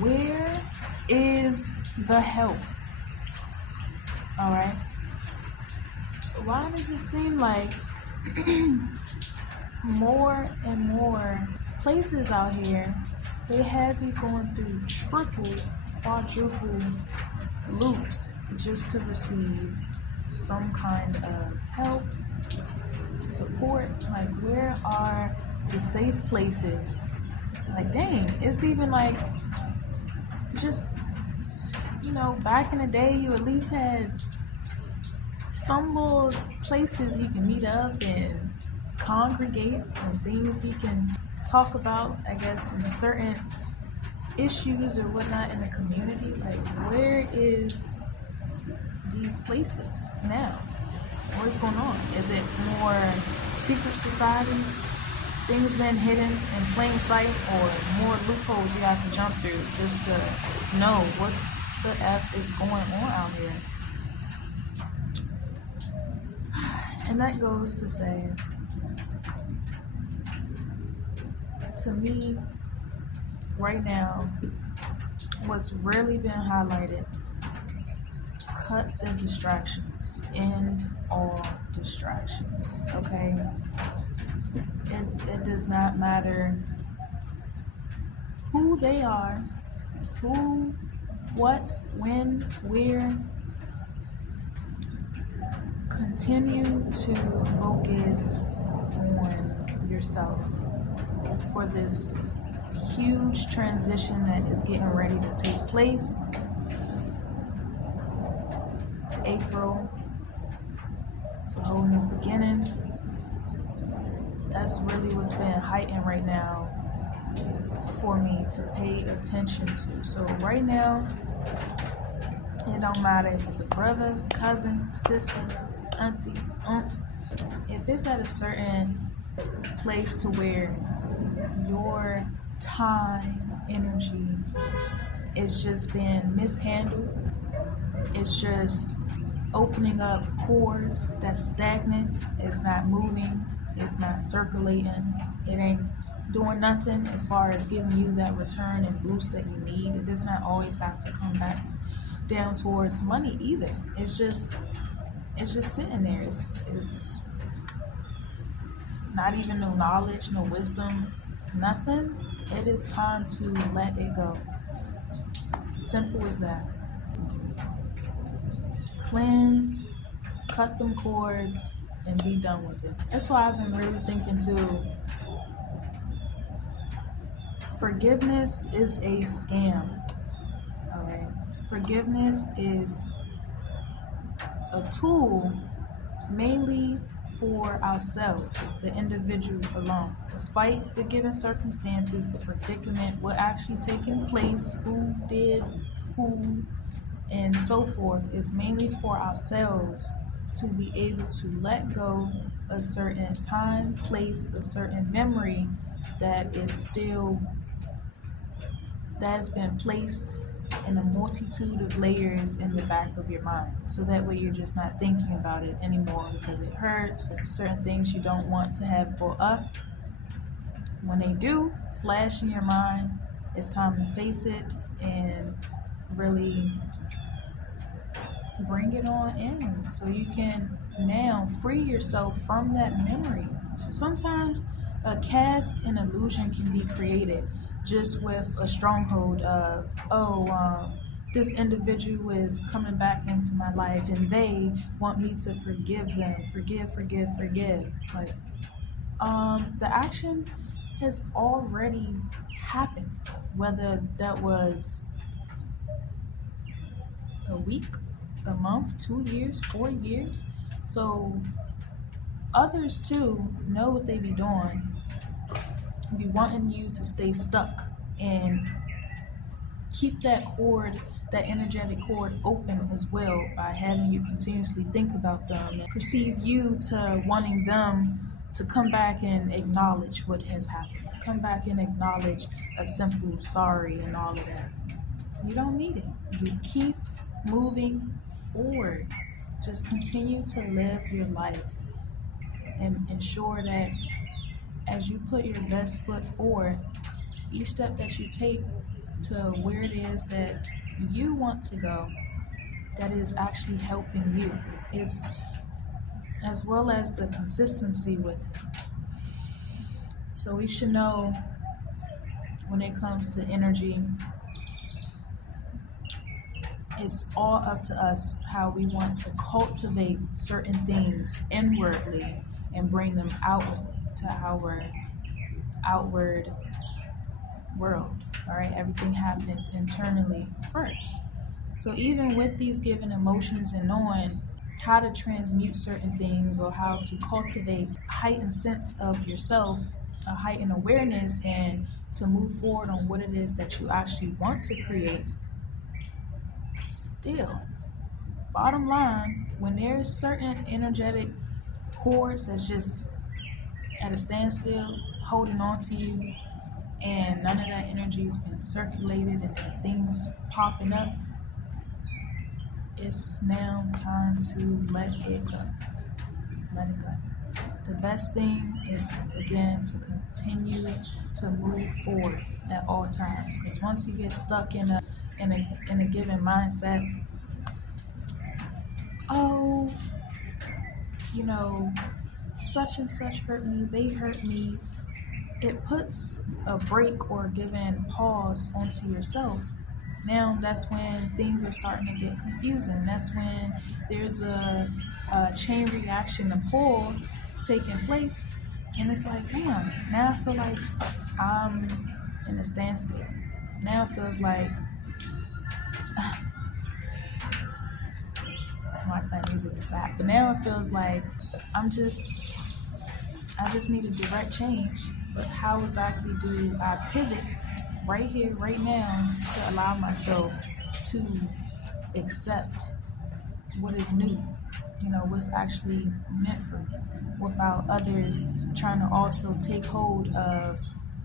Where is the help? All right. Why does it seem like more and more places out here, they have you going through triple, quadruple loops just to receive some kind of help, support? Like, where are the safe places? Like, dang, it's even like just, back in the day, you at least had some little places you can meet up and congregate and things you can talk about, I guess, in certain issues or whatnot in the community. Like, where is these places now? What is going on? Is it more secret societies? Things been hidden in plain sight, or more loopholes you have to jump through just to know what the F is going on out here? And that goes to say, to me, right now, what's really been highlighted: cut the distractions, end all distractions, okay? It does not matter who they are, who, what, when, where. Continue to focus on yourself for this huge transition that is getting ready to take place. April, it's a whole new beginning. That's really what's been heightened right now for me to pay attention to. So right now, it don't matter if it's a brother, cousin, sister, auntie, if it's at a certain place to where your time, energy is just being mishandled, it's just opening up cords that's stagnant, it's not moving, it's not circulating, it ain't doing nothing as far as giving you that return and boost that you need. It does not always have to come back down towards money either. It's just sitting there. It's not even no knowledge, no wisdom, nothing. It is time to let it go. Simple as that. Cleanse, cut them cords, and be done with it. That's why I've been really thinking too. Forgiveness is a scam. All right. Forgiveness is a tool mainly for ourselves, the individual alone. Despite the given circumstances, the predicament, what actually taking place, who did who, and so forth, is mainly for ourselves to be able to let go a certain time, place, a certain memory that has been placed in a multitude of layers in the back of your mind. So that way you're just not thinking about it anymore because it hurts. Certain things you don't want to have brought up. When they do flash in your mind, it's time to face it and really bring it on in so you can now free yourself from that memory. So sometimes a cast and illusion can be created just with a stronghold of, this individual is coming back into my life and they want me to forgive them. Forgive. Like, the action has already happened, whether that was a week, a month, 2 years, 4 years. So others too know what they be doing, be wanting you to stay stuck and keep that cord, that energetic cord open as well, by having you continuously think about them and perceive you to wanting them to come back and acknowledge what has happened, come back and acknowledge a simple sorry and all of that. You don't need it. You keep moving forward. Just continue to live your life and ensure that as you put your best foot forward, each step that you take to where it is that you want to go, that is actually helping you. It's as well as the consistency with it. So we should know when it comes to energy, it's all up to us how we want to cultivate certain things inwardly and bring them outwardly to our outward world. All right, everything happens internally first. So even with these given emotions and knowing how to transmute certain things or how to cultivate a heightened sense of yourself, a heightened awareness, and to move forward on what it is that you actually want to create, still, bottom line, when there's certain energetic cords that's just at a standstill, holding on to you, and none of that energy has been circulated and things popping up, it's now time to let it go. Let it go. The best thing is, again, to continue to move forward at all times. Because once you get stuck in a given mindset, oh, you know, such and such hurt me, they hurt me, it puts a break or given pause onto yourself. Now that's when things are starting to get confusing. That's when there's a chain reaction, a pull taking place. And it's like, damn, now I feel like I'm in a standstill. Now it feels like somebody playing music inside. But now it feels like I just need a direct change. But how exactly do I pivot right here, right now, to allow myself to accept what is new, what's actually meant for me, without others trying to also take hold of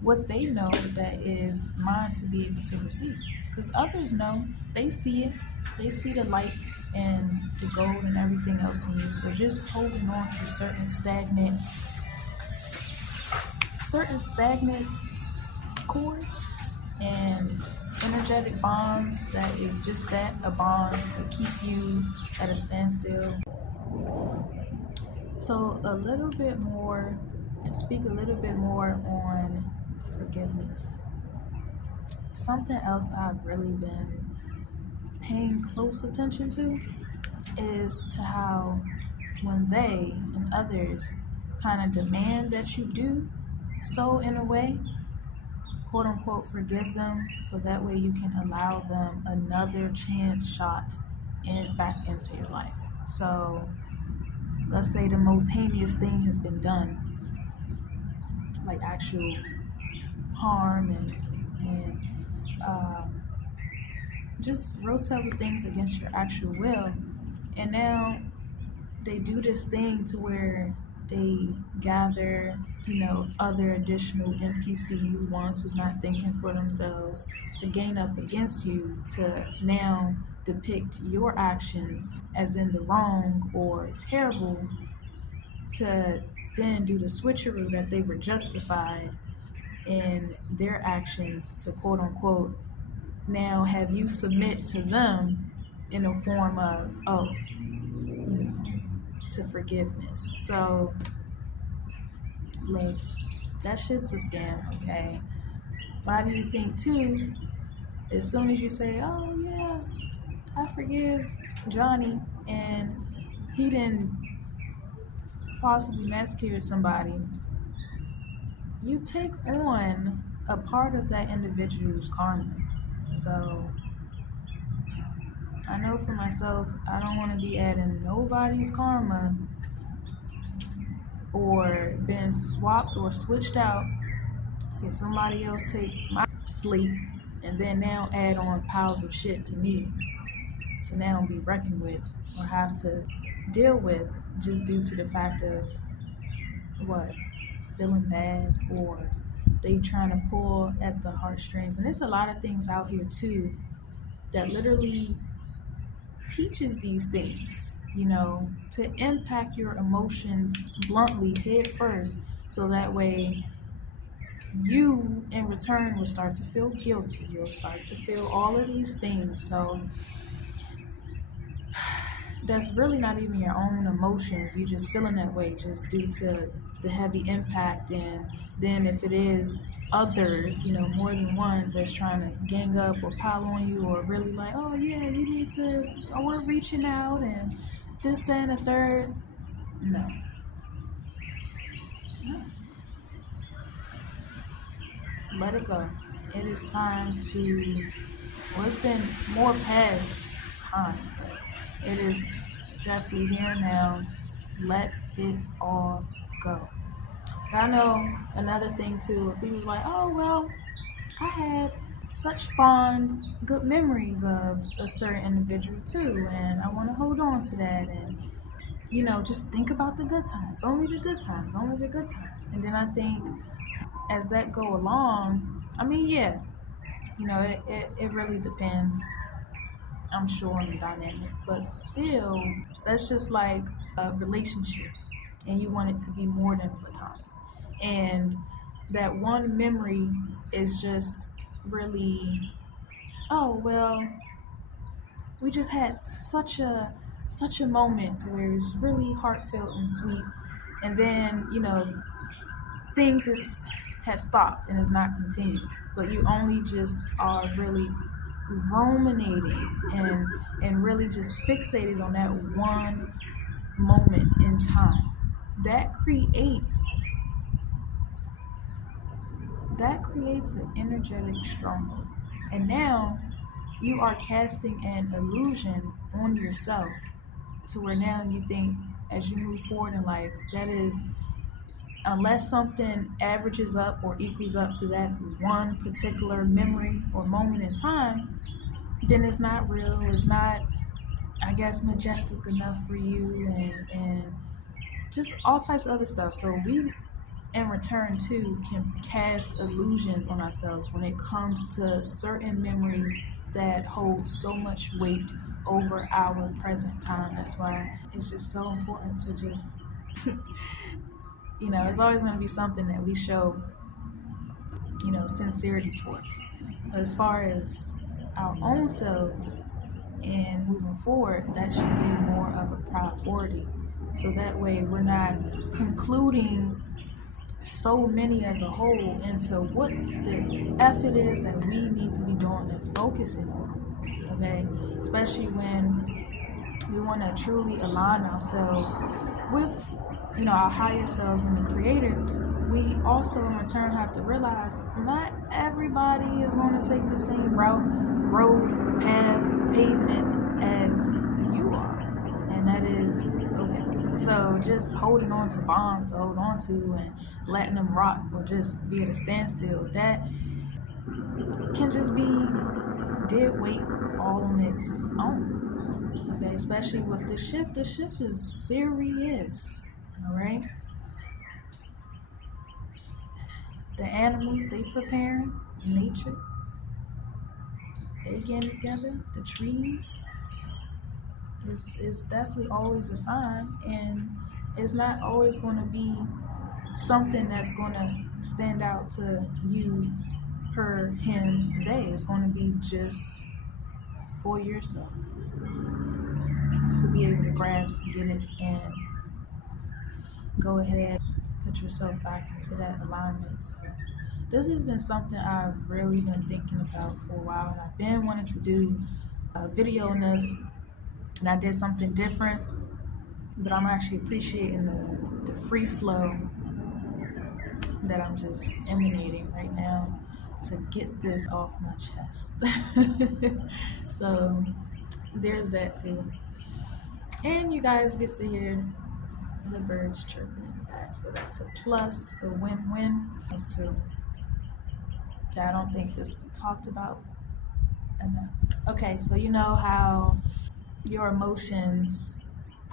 what they know that is mine to be able to receive. Because others know, they see it, they see the light and the gold and everything else in you. So just holding on to certain stagnant chords and energetic bonds, that is just that, a bond to keep you at a standstill. So to speak a little bit more on forgiveness. Something else that I've really been paying close attention to is to how when they and others kind of demand that you do so in a way, quote unquote, forgive them, so that way you can allow them another chance shot back into your life. So let's say the most heinous thing has been done, like actual harm and just real terrible things against your actual will, and now they do this thing to where they gather, other additional NPCs, ones who's not thinking for themselves, to gain up against you, to now depict your actions as in the wrong or terrible, to then do the switcheroo that they were justified in their actions to, quote unquote, now have you submit to them in a form of, to forgiveness. So, look, that shit's a scam, okay? Why do you think, too, as soon as you say, oh, yeah, I forgive Johnny, and he didn't possibly massacre somebody, you take on a part of that individual's karma. So, I know for myself, I don't want to be adding nobody's karma or being swapped or switched out so somebody else take my sleep and then now add on piles of shit to me to now be reckoned with or have to deal with, just due to the fact of what, feeling bad, or they trying to pull at the heartstrings. And there's a lot of things out here too that literally teaches these things, to impact your emotions bluntly, head first, so that way you in return will start to feel guilty. You'll start to feel all of these things. So that's really not even your own emotions. You're just feeling that way just due to the heavy impact. And then if it is others, more than one that's trying to gang up or pile on you, or really like, oh yeah, you need to, oh, we're reaching out and this, that, and the third. No. No. Let it go. It is time to, well, it's been more past time, but it is definitely here now. Let it all go. I know another thing too, where people like, oh well, I had such fond, good memories of a certain individual too, and I want to hold on to that, and just think about the good times, only the good times, only the good times. And then I think as that go along, I mean, yeah, it really depends, I'm sure, on the dynamic, but still, that's just like a relationship, and you want it to be more than platonic. And that one memory is just really, oh well, we just had such a moment where it was really heartfelt and sweet, and then things has stopped and is not continued, but you only just are really ruminating and really just fixated on that one moment in time. That creates an energetic stronghold. And now you are casting an illusion on yourself, to where now you think, as you move forward in life, that is, unless something averages up or equals up to that one particular memory or moment in time, then it's not real. It's not, I guess, majestic enough for you, and just all types of other stuff. So we, in return too, can cast illusions on ourselves when it comes to certain memories that hold so much weight over our present time. That's why it's just so important to just it's always going to be something that we show sincerity towards. But as far as our own selves and moving forward, that should be more of a priority, so that way we're not concluding so many as a whole into what the F it is that we need to be doing and focusing on. Okay, especially when we want to truly align ourselves with our higher selves and the creator. We also in return have to realize not everybody is going to take the same road, path, pavement as you are, and that is okay. So just holding on to bonds to hold on to and letting them rot or just be at a standstill, that can just be dead weight all on its own. Okay, especially with the shift. The shift is serious. All right. The animals, they preparing. Nature, they getting together. The trees is definitely always a sign, and it's not always going to be something that's going to stand out to you, her, him, they. It's going to be just for yourself to be able to grasp, get it, and go ahead, put yourself back into that alignment. So this has been something I've really been thinking about for a while, and I've been wanting to do a video on this, and I did something different, but I'm actually appreciating the free flow that I'm just emanating right now to get this off my chest. So there's that too. And you guys get to hear the birds chirping in the back. So that's a plus, a win-win. Those two. I don't think this we talked about enough. Okay, so you know how your emotions,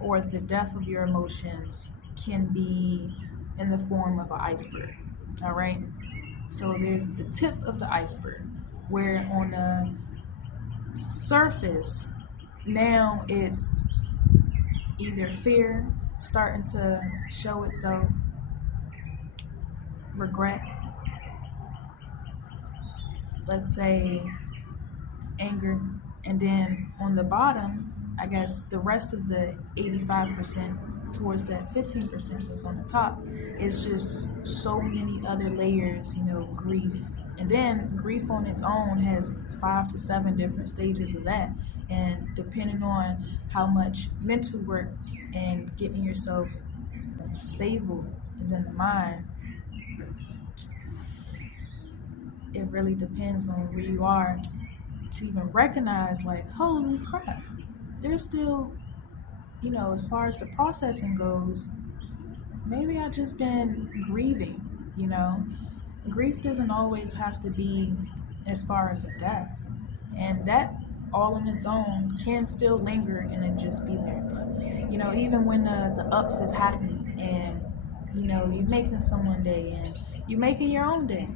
or the depth of your emotions, can be in the form of an iceberg. All right. So there's the tip of the iceberg, where on the surface, now it's either fear starting to show itself, regret, let's say, anger, and then on the bottom, I guess the rest of the 85% towards that 15% that's on the top is just so many other layers, grief. And then grief on its own has 5 to 7 different stages of that. And depending on how much mental work and getting yourself stable and then the mind, it really depends on where you are to even recognize, like, holy crap, there's still, as far as the processing goes, maybe I just been grieving. Grief doesn't always have to be as far as a death. And that all on its own can still linger and then just be there. But, even when the ups is happening and, you're making someone day and you're making your own day,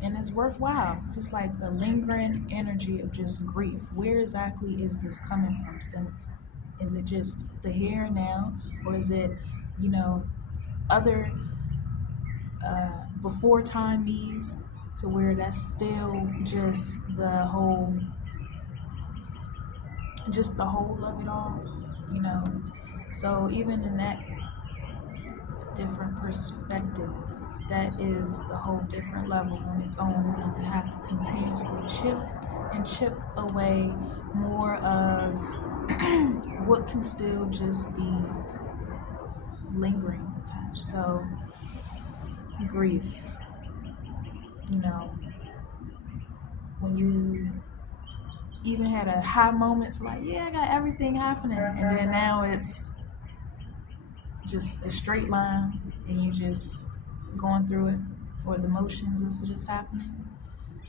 and it's worthwhile. Just like the lingering energy of just grief. Where exactly is this coming from, stemming from? Is it just the here and now, or is it, other before time me's, to where that's still just the whole of it all, you know? So even in that different perspective, that is a whole different level on its own, and you have to continuously chip away more of what can still just be lingering attached. So grief, when you even had a high moments like, yeah, I got everything happening, and then now it's just a straight line and you just going through it, or the motions is just happening,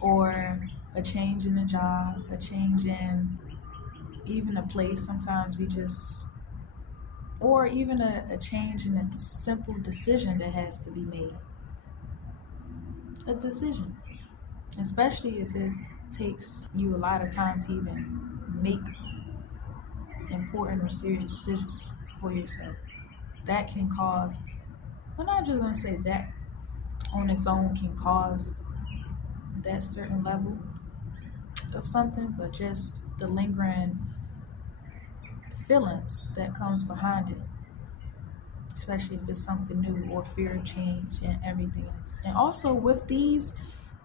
or a change in a job, a change in even a place. Sometimes we just, or even a change in a simple decision that has to be made. A decision, especially if it takes you a lot of time to even make important or serious decisions for yourself. That can cause, I'm not just going to say that on its own can cause that certain level of something, but just the lingering feelings that comes behind it, especially if it's something new, or fear of change and everything else. And also with these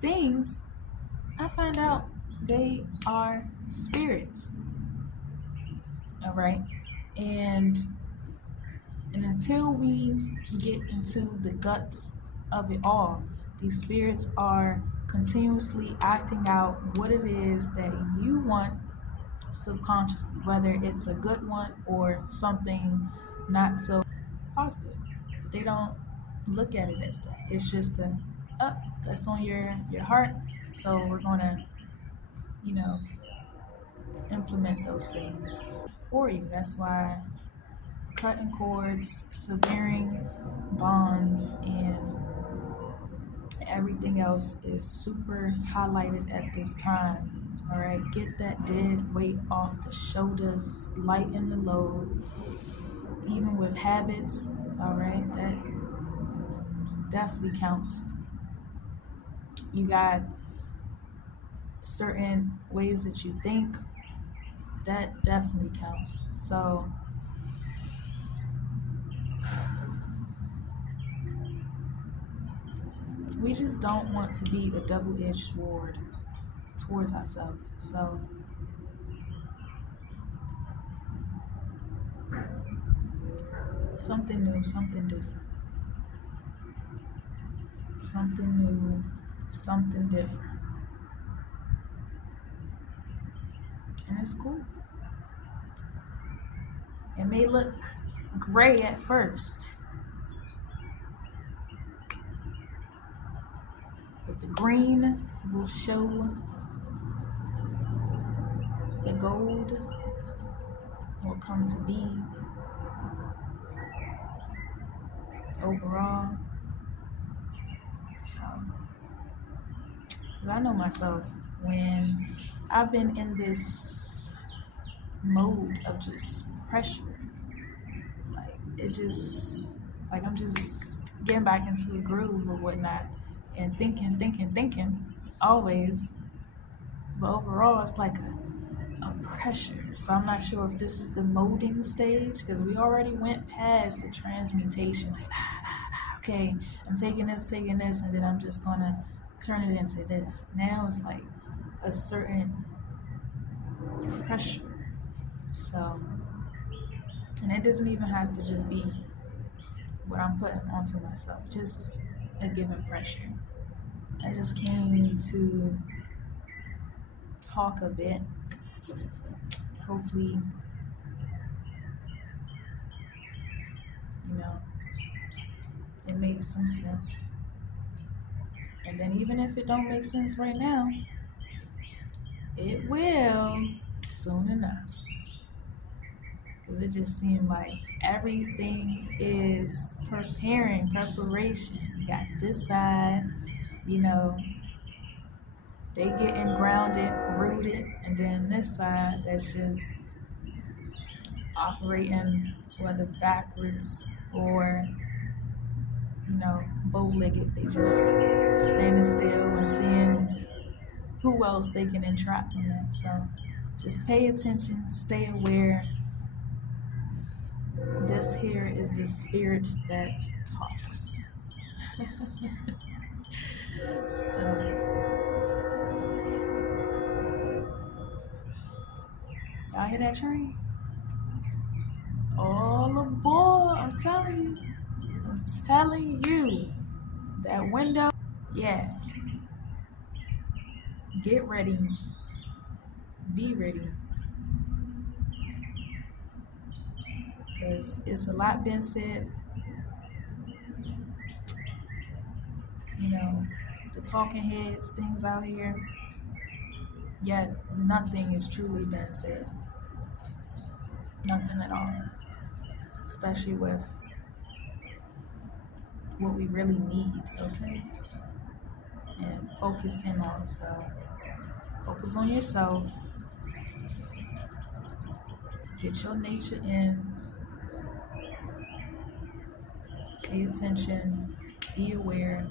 things, I find out they are spirits. All right. And until we get into the guts of it all, these spirits are continuously acting out what it is that you want subconsciously, whether it's a good one or something not so positive. But they don't look at it as that. It's just that's on your heart. So we're gonna, implement those things for you. That's why cutting cords, severing bonds, and everything else is super highlighted at this time. All right, get that dead weight off the shoulders, lighten the load. Even with habits, all right, that definitely counts. You got certain ways that you think, that definitely counts. So we just don't want to be a double-edged sword towards ourselves. So something new, something different. Something new, something different. And it's cool. It may look gray at first, but the green will show the gold will come to be overall. So, I know myself, when I've been in this mode of just pressure, like I'm just getting back into the groove or whatnot, and thinking always, But overall, it's like a pressure. So I'm not sure if this is the molding stage because we already went past the transmutation. Like, okay, I'm taking this, and then I'm just gonna turn it into this. Now it's like a certain pressure. So, and it doesn't even have to just be what I'm putting onto myself, just a given pressure. I just came to talk a bit. Hopefully, you know, it makes some sense. And then even if it don't make sense right now, it will soon enough. Because it just seemed like everything is preparation. You got this side, you know, they getting grounded, rooted, and then this side that's just operating whether backwards or, you know, bow-legged. They just standing still and seeing who else they can entrap in that. So just pay attention, stay aware. This here is the spirit that talks. So y'all hear that train? All aboard! I'm telling you, that window. Yeah, get ready, be ready, because it's a lot been said. You know, the talking heads, things out here. Yet nothing is truly been said. Nothing at all. Especially with what we really need. Okay, and focusing on self. Focus on yourself. Get your nature in. Pay attention. Be aware.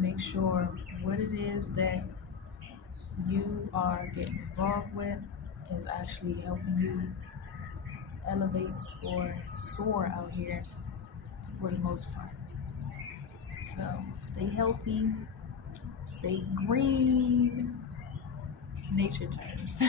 Make sure what it is that you are getting involved with is actually helping you elevate or soar out here for the most part. So stay healthy, stay green, nature terms.